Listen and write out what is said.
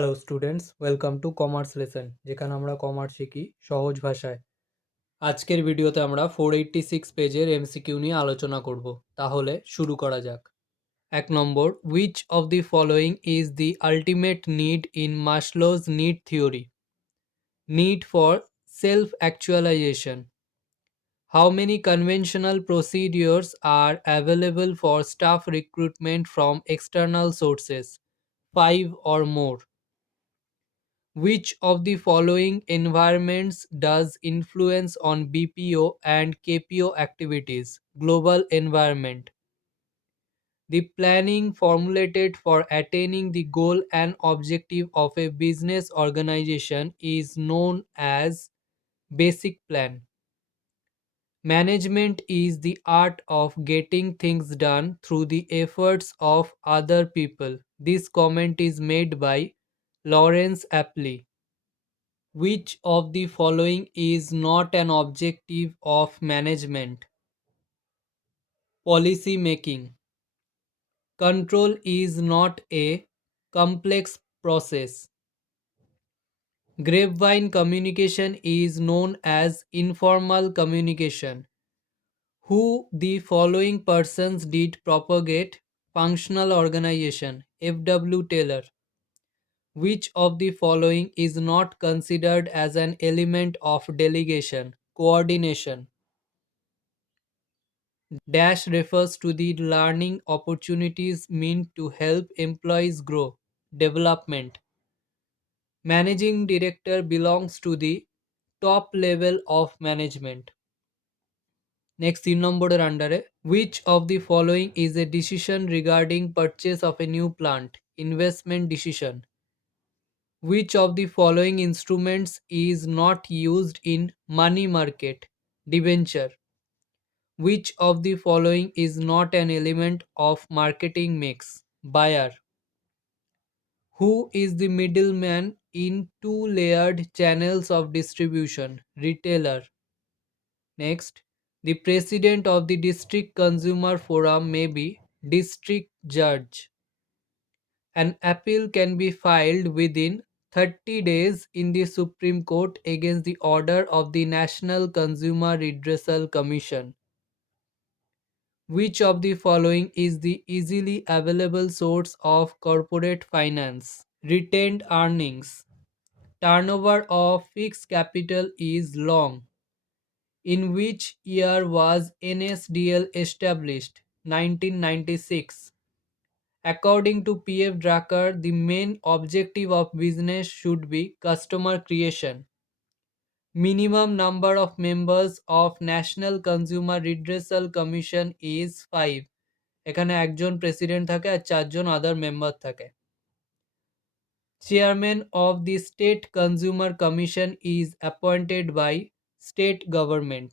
Hello students welcome to commerce lesson যেখানে আমরা commerce শিখি সহজ ভাষায়। আজকের ভিডিওতে আমরা ফোর এইট্টি সিক্স পেজের এমসিকিউ নিয়ে আলোচনা করব, তাহলে শুরু করা যাক। এক নম্বর which of the following is the ultimate need in Maslow's need theory need for self actualization how many conventional procedures are available for staff recruitment from external sources five or more Which of the following environments does influence on BPO and KPO activities? Global environment. The planning formulated for attaining the goal and objective of a business organization is known as basic plan. Management is the art of getting things done through the efforts of other people. This comment is made by Lawrence Apley. Which of the following is not an objective of management? Policy making. Control is not a complex process. Grapevine communication is known as informal communication. Who the following persons did propagate functional organization? F.W. Taylor. Which of the following is not considered as an element of delegation? Coordination. Dash refers to the learning opportunities meant to help employees grow. Development. Managing director belongs to the top level of management. Next তিন নম্বরের আন্ডারে which of the following is a decision regarding purchase of a new plant investment decision Which of the following instruments is not used in money market? Debenture. Which of the following is not an element of marketing mix? Buyer. Who is the middleman in two layered channels of distribution? Retailer. Next, the president of the district consumer forum may be district judge. An appeal can be filed within 30 days in the Supreme Court against the order of the National Consumer Redressal Commission. Which of the following is the easily available source of corporate finance? Retained earnings. Turnover of fixed capital is long. In which year was NSDL established? 1996. According to P.F. Drucker, the main objective of business should be customer creation. Minimum number of members of National Consumer Redressal Commission is 5. এখানে একজন president থাকে আর চারজন other member থাকে chairman of the state consumer commission is appointed by state government